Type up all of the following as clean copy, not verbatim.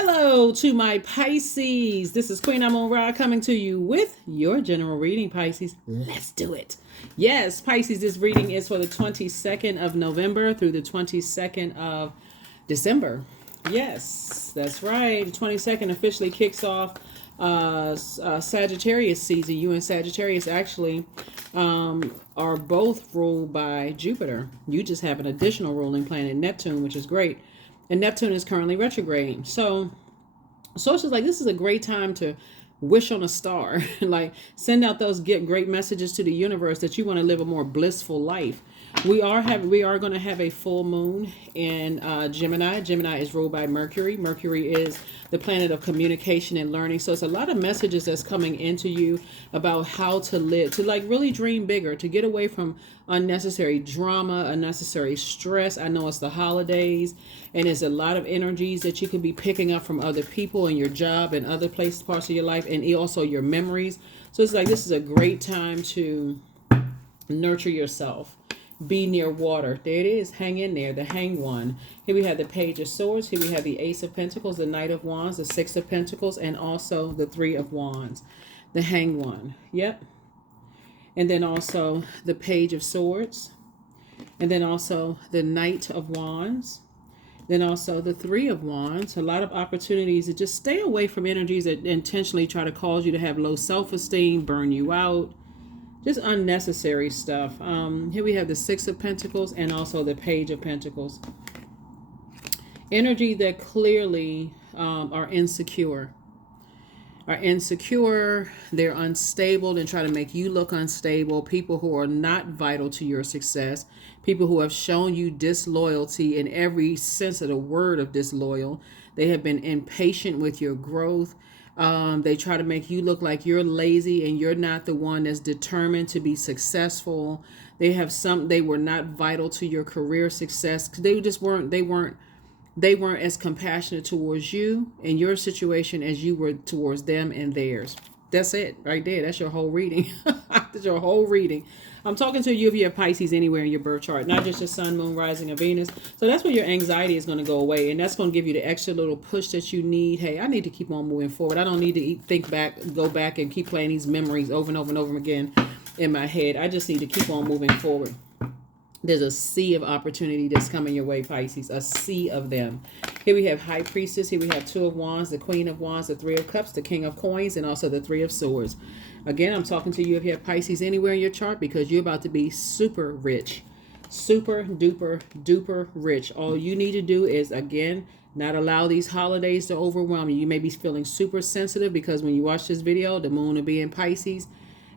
Hello to my Pisces. This is Queen Amun Ra coming to you with your general reading, Pisces. Let's do it. Yes, Pisces, this reading is for the 22nd of November through the 22nd of December. Yes, that's right. The 22nd officially kicks off Sagittarius season. You and Sagittarius actually are both ruled by Jupiter. You just have an additional ruling planet, Neptune, which is great. And Neptune is currently retrograde. So it's like this is a great time to wish on a star. Like send out those great messages to the universe that you want to live a more blissful life. We are going to have a full moon in Gemini. Gemini is ruled by Mercury. Mercury is the planet of communication and learning. So it's a lot of messages that's coming into you about how to live, to like really dream bigger, to get away from unnecessary drama, unnecessary stress. I know it's the holidays and there's a lot of energies that you could be picking up from other people and your job and other places, parts of your life, and also your memories. So it's like this is a great time to nurture yourself. Be near water. There it is. Hang in there. The hang one. Here we have the Page of Swords. Here we have the Ace of Pentacles, the Knight of Wands, the Six of Pentacles, and also the Three of Wands. The hang one. Yep. And then also the Page of Swords. And then also the Knight of Wands. Then also the Three of Wands. A lot of opportunities to just stay away from energies that intentionally try to cause you to have low self-esteem, burn you out. Just unnecessary stuff. Here we have the Six of Pentacles and also the Page of Pentacles. Energy that clearly are insecure. They're unstable and try to make you look unstable. People who are not vital to your success. People who have shown you disloyalty in every sense of the word of disloyal. They have been impatient with your growth. They try to make you look like you're lazy and you're not the one that's determined to be successful. They were not vital to your career success. They weren't as compassionate towards you and your situation as you were towards them and theirs. That's it right there. That's your whole reading. That's your whole reading. I'm talking to you if you have Pisces anywhere in your birth chart, not just your sun, moon, rising, or Venus. So that's where your anxiety is going to go away. And that's going to give you the extra little push that you need. Hey, I need to keep on moving forward. I don't need to go back and keep playing these memories over and over and over again in my head. I just need to keep on moving forward. There's a sea of opportunity that's coming your way, Pisces. A sea of them. Here we have High Priestess. Here we have Two of Wands, the Queen of Wands, the Three of Cups, the King of Coins, and also the Three of Swords. Again, I'm talking to you if you have Pisces anywhere in your chart because you're about to be super rich. Super duper duper rich. All you need to do is, again, not allow these holidays to overwhelm you. You may be feeling super sensitive because when you watch this video, the moon will be in Pisces.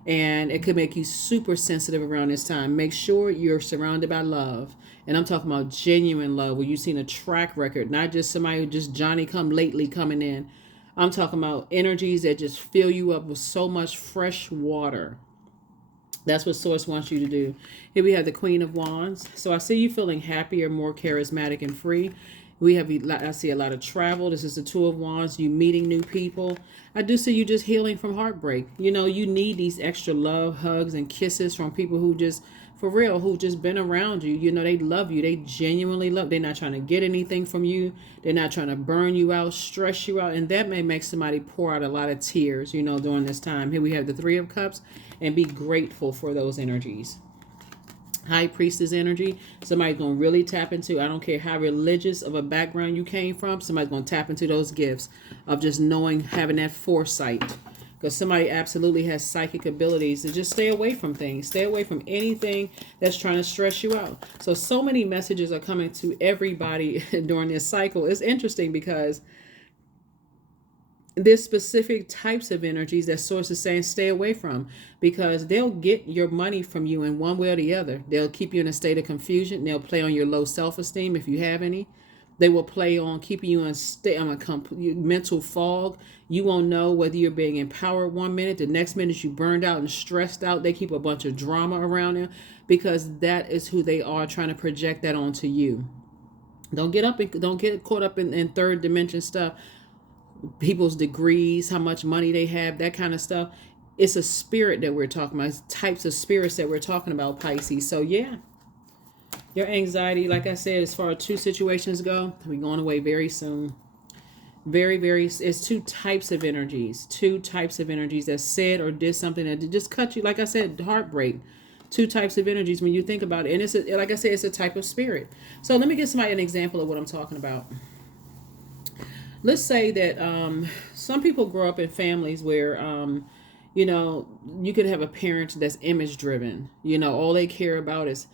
And it could make you super sensitive around this time. Make sure you're surrounded by love. And I'm talking about genuine love where you've seen a track record, not just somebody who just Johnny come lately coming in. I'm talking about energies that just fill you up with so much fresh water. That's what Source wants you to do. Here we have the Queen of Wands. So I see you feeling happier, more charismatic and free. I see a lot of travel. This is the Two of Wands. You meeting new people. I do see you just healing from heartbreak. You know, you need these extra love, hugs, and kisses from people who just, for real, who just been around you. You know, they love you. They genuinely love. They're not trying to get anything from you. They're not trying to burn you out, stress you out. And that may make somebody pour out a lot of tears, you know, during this time. Here we have the Three of Cups. And be grateful for those energies. High Priestess energy. Somebody's going to really tap into, I don't care how religious of a background you came from, somebody's going to tap into those gifts of just knowing, having that foresight. Because somebody absolutely has psychic abilities to just stay away from things. Stay away from anything that's trying to stress you out. So many messages are coming to everybody during this cycle. It's interesting because there's specific types of energies that Source is saying stay away from because they'll get your money from you in one way or the other. They'll keep you in a state of confusion. They'll play on your low self-esteem if you have any. They will play on keeping you in a mental fog. You won't know whether you're being empowered one minute. The next minute you burned out and stressed out. They keep a bunch of drama around them because that is who they are, trying to project that onto you. Don't get caught up in third dimension stuff. People's degrees, how much money they have, that kind of stuff. It's a spirit that we're talking about. It's types of spirits that we're talking about, Pisces. So yeah, your anxiety, like I said, as far as two situations go, we're going away very soon. Very, very, it's two types of energies. Two types of energies that said or did something that just cut you. Like I said, heartbreak. Two types of energies when you think about it. And it's like I said, it's a type of spirit. So let me give somebody an example of what I'm talking about. Let's say that some people grow up in families where you could have a parent that's image driven. All they care about is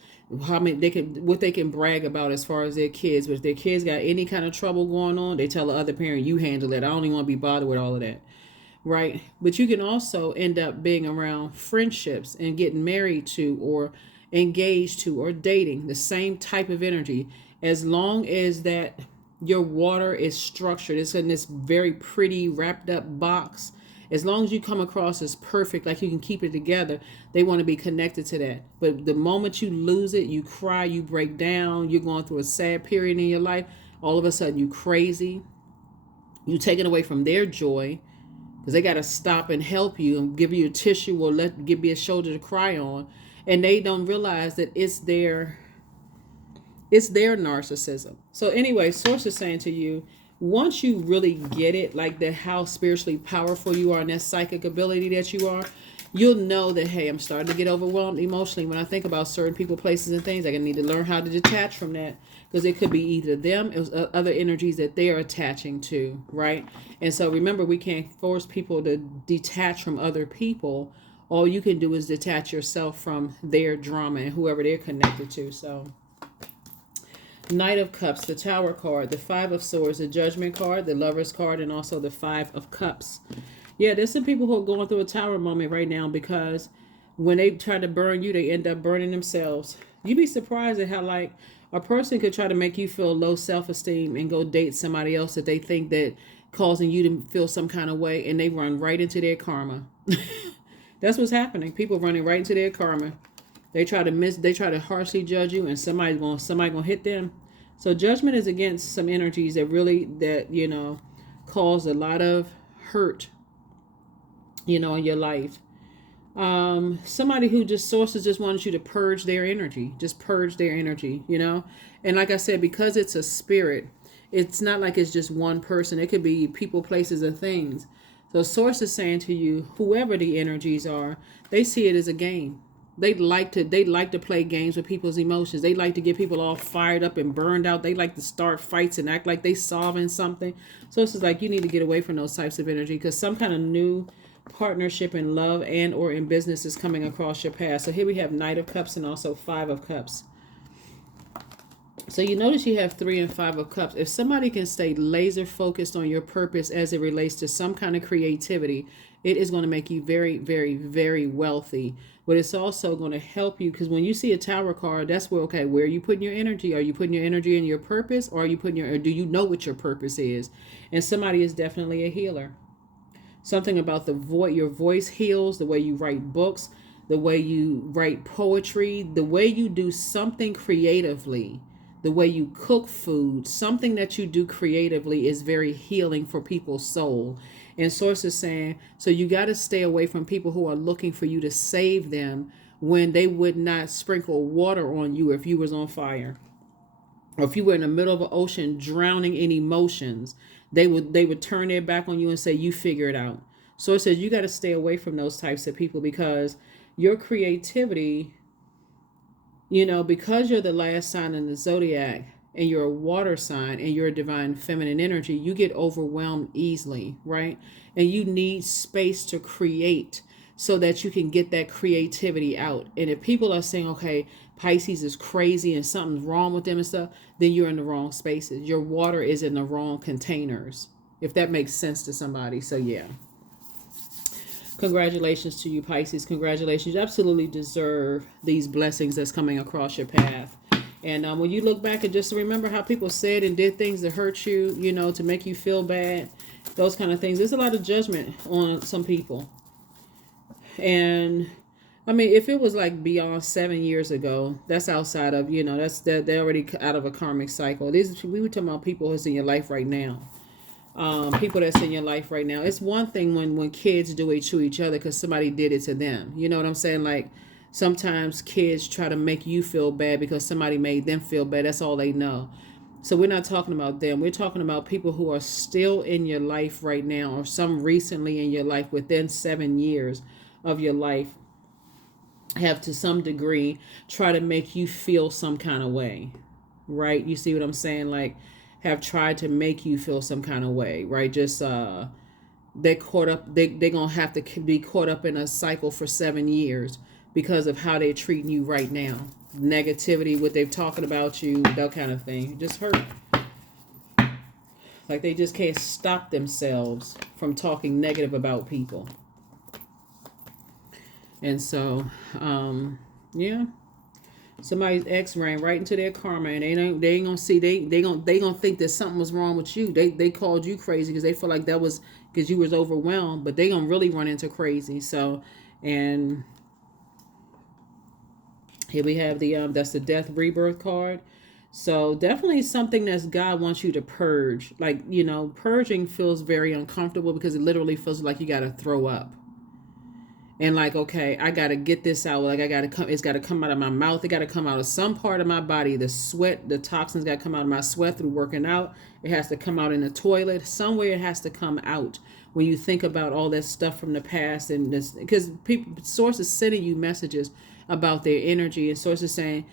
how many what they can brag about as far as their kids. But if their kids got any kind of trouble going on, they tell the other parent, "You handle it. I don't even want to be bothered with all of that." Right? But you can also end up being around friendships and getting married to or engaged to or dating the same type of energy, as long as that your water is structured. It's in this very pretty wrapped up box. As long as you come across as perfect, like you can keep it together, they want to be connected to that. But the moment you lose it, you cry, you break down, you're going through a sad period in your life, all of a sudden you crazy, you taken away from their joy, because they got to stop and help you and give you a tissue or give you a shoulder to cry on, and they don't realize that it's their narcissism. So anyway, source is saying to you, once you really get it, like that, how spiritually powerful you are and that psychic ability that you are, you'll know that, hey, I'm starting to get overwhelmed emotionally when I think about certain people, places, and things. I need to learn how to detach from that, because it could be either them or other energies that they are attaching to, right? And so remember, we can't force people to detach from other people. All you can do is detach yourself from their drama and whoever they're connected to. So Knight of Cups, the Tower card, the Five of Swords, the Judgment card, the Lover's card, and also the Five of Cups. Yeah, there's some people who are going through a tower moment right now, because when they try to burn you, they end up burning themselves. You'd be surprised at how, like, a person could try to make you feel low self-esteem and go date somebody else that they think that causing you to feel some kind of way, and they run right into their karma. That's what's happening. People running right into their karma. They try to harshly judge you, and somebody gonna hit them. So judgment is against some energies that really cause a lot of hurt, in your life. Somebody who sources just wants you to purge their energy, And like I said, because it's a spirit, it's not like it's just one person. It could be people, places, and things. So source is saying to you, whoever the energies are, they see it as a game. They like to play games with people's emotions. They like to get people all fired up and burned out. They like to start fights and act like they solving something. So it's just like you need to get away from those types of energy, because some kind of new partnership in love and or in business is coming across your path. So here we have Knight of Cups and also Five of Cups. So you notice you have 3 and 5 of Cups. If somebody can stay laser focused on your purpose as it relates to some kind of creativity, it is going to make you very, very, very wealthy. But it's also going to help you, because when you see a Tower card, that's where, okay, where are you putting your energy? Are you putting your energy in your purpose, or are you or do you know what your purpose is? And somebody is definitely a healer. Something about your voice heals, the way you write books, the way you write poetry, the way you do something creatively, the way you cook food, something that you do creatively is very healing for people's soul. And source is saying, so you got to stay away from people who are looking for you to save them when they would not sprinkle water on you if you was on fire. Or if you were in the middle of an ocean drowning in emotions, they would turn their back on you and say, you figure it out. So it says you got to stay away from those types of people, because your creativity, because you're the last sign in the Zodiac and you're a water sign and you're a divine feminine energy, you get overwhelmed easily, right? And you need space to create so that you can get that creativity out. And if people are saying, okay, Pisces is crazy and something's wrong with them and stuff, then you're in the wrong spaces. Your water is in the wrong containers, if that makes sense to somebody. So yeah. Congratulations to you, Pisces. Congratulations. You absolutely deserve these blessings that's coming across your path. And when you look back and just remember how people said and did things that hurt you, to make you feel bad, those kind of things. There's a lot of judgment on some people. And I mean, if it was like beyond 7 years ago, that's outside of, they're already out of a karmic cycle. We were talking about people who's in your life right now. People that's in your life right now. It's one thing when kids do it to each other because somebody did it to them. You know what I'm saying? Like, sometimes kids try to make you feel bad because somebody made them feel bad. That's all they know. So we're not talking about them. We're talking about people who are still in your life right now, or some recently in your life within 7 years of your life, have to some degree try to make you feel some kind of way, right? You see what I'm saying? Like, have tried to make you feel some kind of way, right? Just they caught up, they're gonna have to be caught up in a cycle for 7 years because of how they're treating you right now. Negativity, what they're talking about you, that kind of thing. It just hurt. Like, they just can't stop themselves from talking negative about people. And so, yeah, somebody's ex ran right into their karma, and they ain't gonna see, they gonna think that something was wrong with you. They called you crazy because they feel like that was because you was overwhelmed, but they gonna really run into crazy. So, and here we have the that's the death rebirth card. So definitely something that God wants you to purge. Like, purging feels very uncomfortable because it literally feels like you got to throw up. And like, okay, I got to get this out. Like, it's got to come out of my mouth. It got to come out of some part of my body. The sweat, the toxins got to come out of my sweat through working out. It has to come out in the toilet. Somewhere it has to come out when you think about all that stuff from the past. And this, because sources sending you messages about their energy, and sources saying,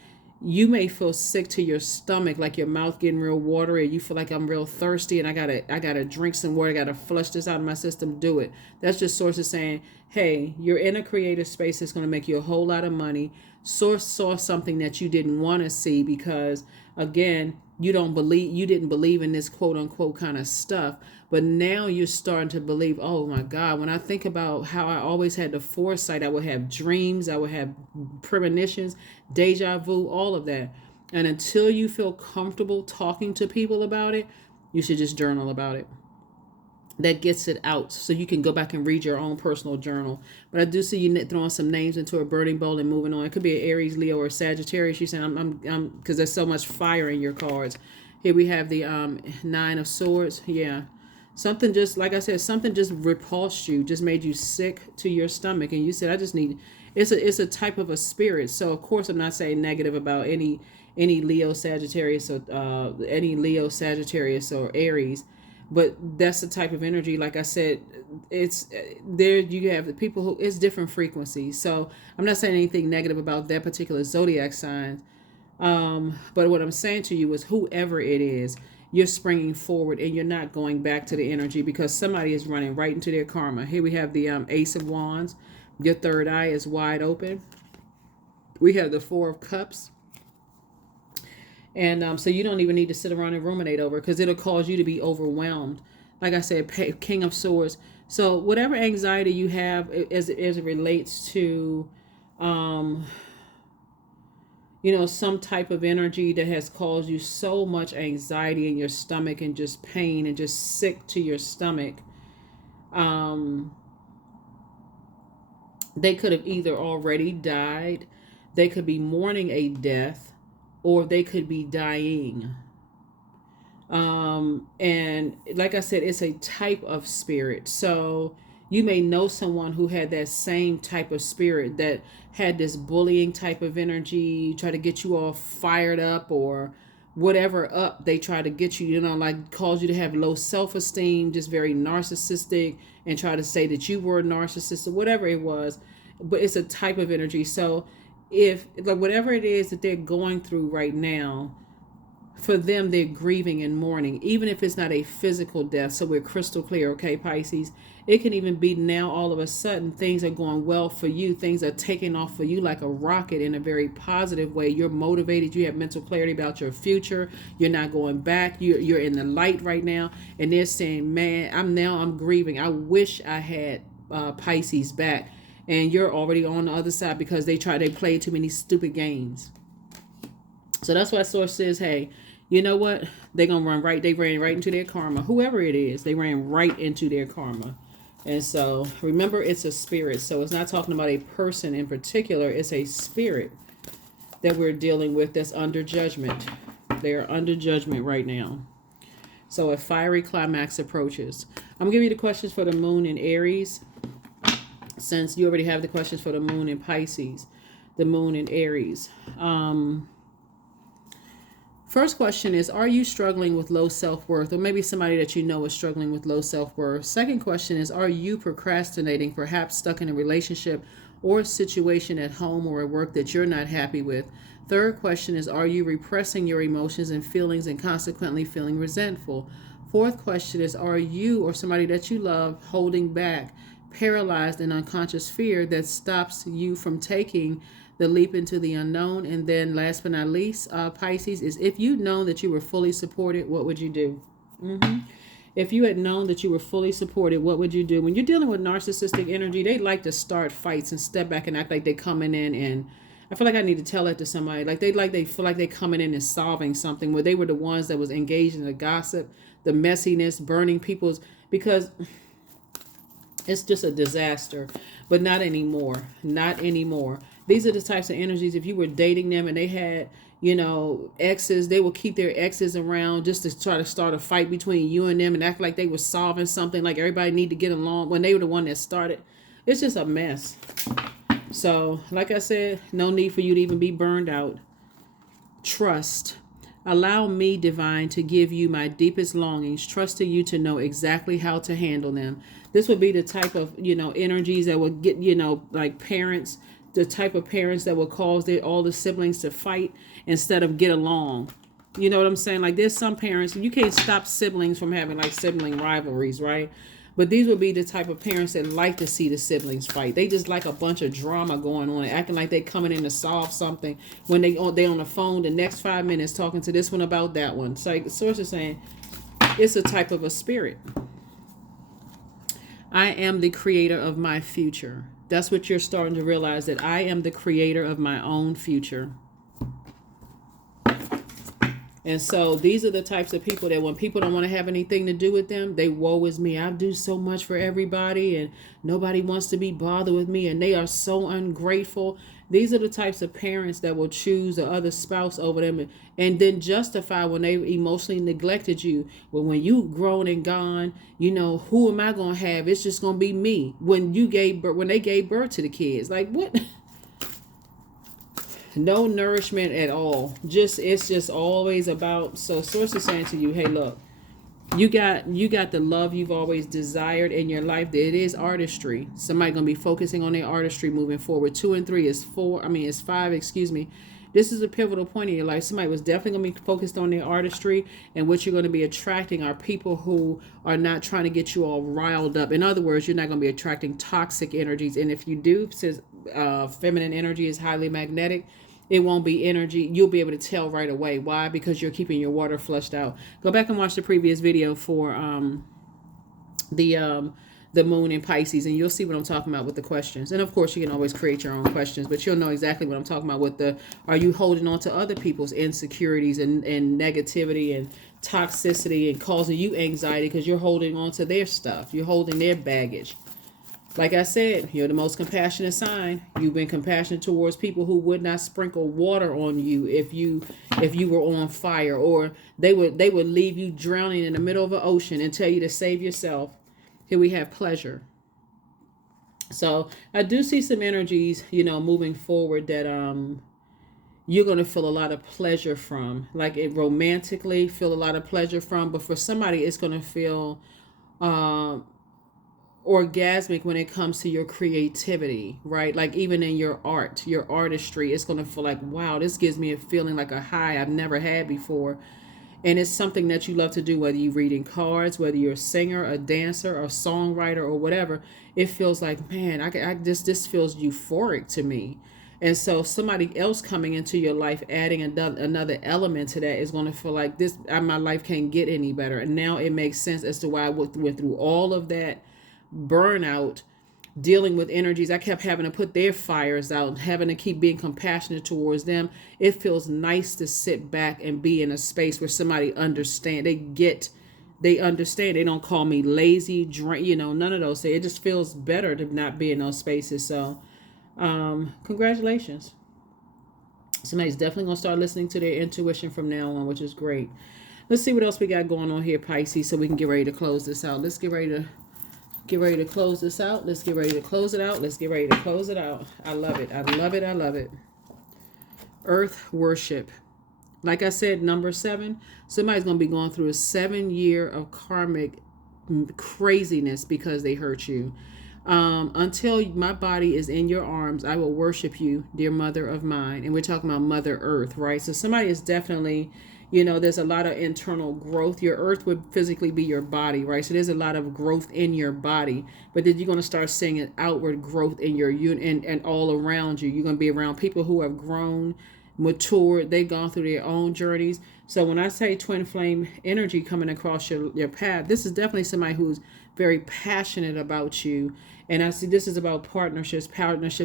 you may feel sick to your stomach, like your mouth getting real watery. You feel like, I'm real thirsty and I gotta drink some water. I gotta flush this out of my system. Do it. That's just sources saying, hey, you're in a creative space that's going to make you a whole lot of money. Source saw something that you didn't want to see because, again, you didn't believe in this quote unquote kind of stuff. But now you're starting to believe, oh my God, when I think about how I always had the foresight, I would have dreams, I would have premonitions, deja vu, all of that. And until you feel comfortable talking to people about it, you should just journal about it. That gets it out so you can go back and read your own personal journal. But I do see you throwing some names into a burning bowl and moving on. It could be an Aries, Leo, or Sagittarius. You're saying, I'm because there's so much fire in your cards. Here we have the Nine of Swords. Yeah. Something just, like I said, something just repulsed you, just made you sick to your stomach. And you said, I just need, it's a type of a spirit. So of course I'm not saying negative about any Leo, Sagittarius, or any Leo, Sagittarius, or Aries. But that's the type of energy, like I said, it's there. You have the people who, it's different frequencies. So I'm not saying anything negative about that particular zodiac sign. But what I'm saying to you is, whoever it is, you're springing forward and you're not going back to the energy because somebody is running right into their karma. Here we have the Ace of Wands. Your third eye is wide open. We have the Four of Cups. And so you don't even need to sit around and ruminate over it because it'll cause you to be overwhelmed. Like I said, King of Swords. So whatever anxiety you have as it relates to, some type of energy that has caused you so much anxiety in your stomach and just pain and just sick to your stomach, they could have either already died, they could be mourning a death, or they could be dying. And like I said, it's a type of spirit. So you may know someone who had that same type of spirit that had this bullying type of energy, try to get you all fired up or whatever up. They try to get you, like cause you to have low self-esteem, just very narcissistic, and try to say that you were a narcissist or whatever it was. But it's a type of energy. So if, like, whatever it is that they're going through right now, for them, they're grieving and mourning, even if it's not a physical death. So we're crystal clear, okay, Pisces? It can even be now all of a sudden things are going well for you. Things are taking off for you like a rocket in a very positive way. You're motivated. You have mental clarity about your future. You're not going back. You're in the light right now. And they're saying, man, I'm grieving. I wish I had Pisces back. And you're already on the other side because they played too many stupid games. So that's why Source says, hey, you know what? They're going to they ran right into their karma. Whoever it is, they ran right into their karma. And so remember, it's a spirit. So it's not talking about a person in particular. It's a spirit that we're dealing with that's under judgment. They are under judgment right now. So a fiery climax approaches. I'm going to give you the questions for the moon in Aries, since you already have the questions for the moon in Pisces, the moon in Aries. First question is, are you struggling with low self-worth? Or maybe somebody that you know is struggling with low self-worth. Second question is, are you procrastinating, perhaps stuck in a relationship or a situation at home or at work that you're not happy with? Third question is, are you repressing your emotions and feelings and consequently feeling resentful? Fourth question is, are you or somebody that you love holding back, paralyzed in unconscious fear that stops you from taking the leap into the unknown? And then last but not least, Pisces, is if you'd known that you were fully supported, what would you do? If you had known that you were fully supported, what would you do? When you're dealing with narcissistic energy, they like to start fights and step back and act like they're coming in, and I feel like I need to tell that to somebody. Like they feel like they're coming in and solving something, where they were the ones that was engaged in the gossip, the messiness, burning people's, because it's just a disaster. But not anymore. Not anymore. These are the types of energies, if you were dating them and they had, exes, they will keep their exes around just to try to start a fight between you and them and act like they were solving something, like everybody need to get along when they were the one that started. It's just a mess. So, like I said, no need for you to even be burned out. Trust. Allow me, divine, to give you my deepest longings, trusting you to know exactly how to handle them. This would be the type of, energies that would get, like parents, the type of parents that will cause all the siblings to fight instead of get along. You know what I'm saying? Like, there's some parents, you can't stop siblings from having like sibling rivalries, right? But these would be the type of parents that like to see the siblings fight. They just like a bunch of drama going on, acting like they coming in to solve something when they on the phone the next 5 minutes talking to this one about that one. So like the source is saying, it's a type of a spirit. I am the creator of my future. That's what you're starting to realize, that I am the creator of my own future. And so these are the types of people that when people don't want to have anything to do with them, they woe is me. I do so much for everybody and nobody wants to be bothered with me, and they are so ungrateful. These are the types of parents that will choose the other spouse over them and then justify when they emotionally neglected you. Well, when you grown and gone, who am I going to have? It's just going to be me. When they gave birth to the kids, like what? No nourishment at all. It's just always about. So source is saying to you, hey, look, you got the love you've always desired in your life. It is artistry. Somebody gonna be focusing on their artistry moving forward. 2 and 3 is 5. Excuse me. This is a pivotal point in your life. Somebody was definitely gonna be focused on their artistry, and what you're gonna be attracting are people who are not trying to get you all riled up. In other words, you're not gonna be attracting toxic energies. And if you do, since feminine energy is highly magnetic, it won't be energy. You'll be able to tell right away. Why? Because you're keeping your water flushed out. Go back and watch the previous video for the moon in Pisces, and you'll see what I'm talking about with the questions. And of course, you can always create your own questions, but you'll know exactly what I'm talking about with are you holding on to other people's insecurities and negativity and toxicity and causing you anxiety because you're holding on to their stuff. You're holding their baggage. Like I said, you're the most compassionate sign. You've been compassionate towards people who would not sprinkle water on you if you were on fire, or they would leave you drowning in the middle of an ocean and tell you to save yourself. Here we have pleasure. So I do see some energies, moving forward that you're going to feel a lot of pleasure from, like it romantically feel a lot of pleasure from. But for somebody, it's going to feel orgasmic when it comes to your creativity, right? Like even in your art, your artistry, it's going to feel like, wow, this gives me a feeling like a high I've never had before. And it's something that you love to do, whether you're reading cards, whether you're a singer, a dancer, a songwriter, or whatever. It feels like, man, this feels euphoric to me. And so somebody else coming into your life, adding another element to that, is going to feel like my life can't get any better. And now it makes sense as to why I went through all of that burnout, dealing with energies. I kept having to put their fires out, having to keep being compassionate towards them. It feels nice to sit back and be in a space where somebody understands. They understand. They don't call me lazy, none of those things. It just feels better to not be in those spaces. So congratulations. Somebody's definitely going to start listening to their intuition from now on, which is great. Let's see what else we got going on here, Pisces, so we can get ready to close this out. Let's get ready to close this out. Let's get ready to close it out. Let's get ready to close it out. I love it. I love it. I love it. Earth worship. Like I said, number 7, somebody's going to be going through a 7-year of karmic craziness because they hurt you. Until my body is in your arms, I will worship you, dear mother of mine. And we're talking about Mother Earth, right? So somebody is definitely, there's a lot of internal growth. Your earth would physically be your body, right? So there's a lot of growth in your body, but then you're going to start seeing an outward growth in your and all around you. You're going to be around people who have grown, matured. They've gone through their own journeys. So when I say twin flame energy coming across your path, this is definitely somebody who's very passionate about you. And I see this is about partnerships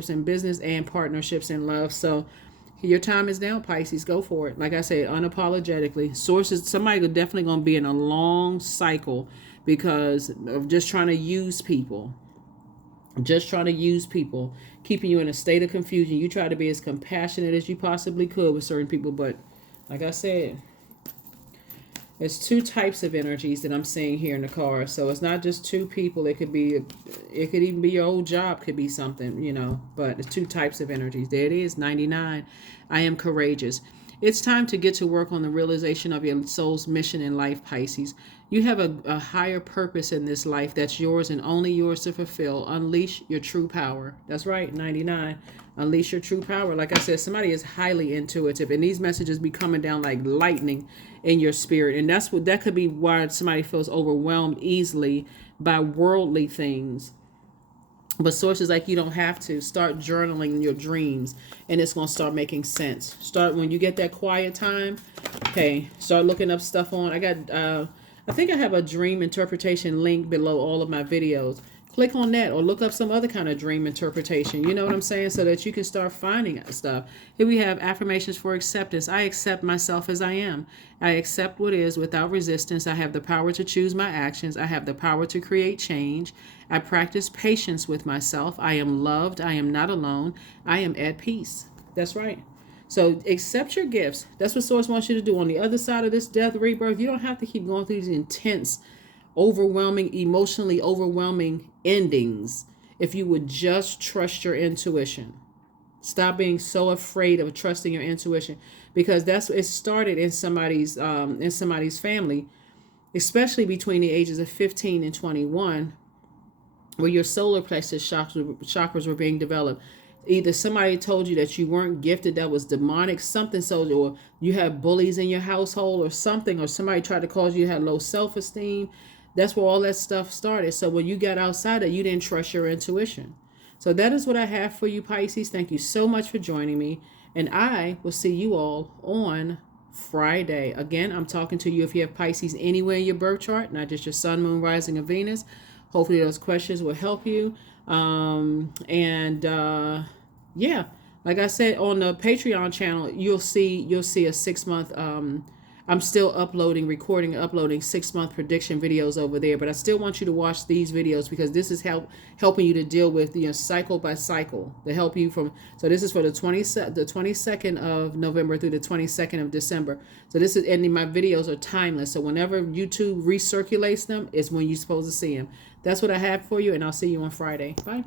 in business and partnerships in love. So your time is now, Pisces. Go for it. Like I said, unapologetically. Sources, somebody definitely going to be in a long cycle because of just trying to use people. Keeping you in a state of confusion. You try to be as compassionate as you possibly could with certain people. But like I said, there's 2 types of energies that I'm seeing here in the card. So it's not just 2 people. It could even be your old job, could be something, but it's 2 types of energies. There it is, 99. I am courageous. It's time to get to work on the realization of your soul's mission in life, Pisces. You have a higher purpose in this life that's yours and only yours to fulfill. Unleash your true power. That's right, 99. Unleash your true power. Like I said, somebody is highly intuitive, and these messages be coming down like lightning in your spirit. And that could be why somebody feels overwhelmed easily by worldly things. But sources like you don't have to. Start journaling your dreams, and it's going to start making sense. Start when you get that quiet time. Okay, start looking up stuff on. I think I have a dream interpretation link below all of my videos. Click on that or look up some other kind of dream interpretation. You know what I'm saying? So that you can start finding stuff. Here we have affirmations for acceptance. I accept myself as I am. I accept what is without resistance. I have the power to choose my actions. I have the power to create change. I practice patience with myself. I am loved. I am not alone. I am at peace. That's right. So accept your gifts. That's what Source wants you to do. On the other side of this death, rebirth, you don't have to keep going through these intense, emotionally overwhelming endings if you would just trust your intuition. Stop being so afraid of trusting your intuition, because it started in somebody's family, especially between the ages of 15 and 21, where your solar plexus chakras were being developed. Either somebody told you that you weren't gifted, that was demonic, something, or you had bullies in your household or something, or somebody tried to cause you had low self-esteem. That's where all that stuff started. So when you got outside it, you didn't trust your intuition. So that is what I have for you, Pisces. Thank you so much for joining me. And I will see you all on Friday. Again, I'm talking to you if you have Pisces anywhere in your birth chart, not just your sun, moon, rising, and Venus. Hopefully those questions will help you. Yeah, like I said, on the Patreon channel, you'll see a 6-month, I'm still uploading 6-month prediction videos over there, but I still want you to watch these videos because this is helping you to deal with cycle by cycle to help you so this is for the 22nd of November through the 22nd of December. So and my videos are timeless. So whenever YouTube recirculates them is when you're supposed to see them. That's what I have for you, and I'll see you on Friday. Bye.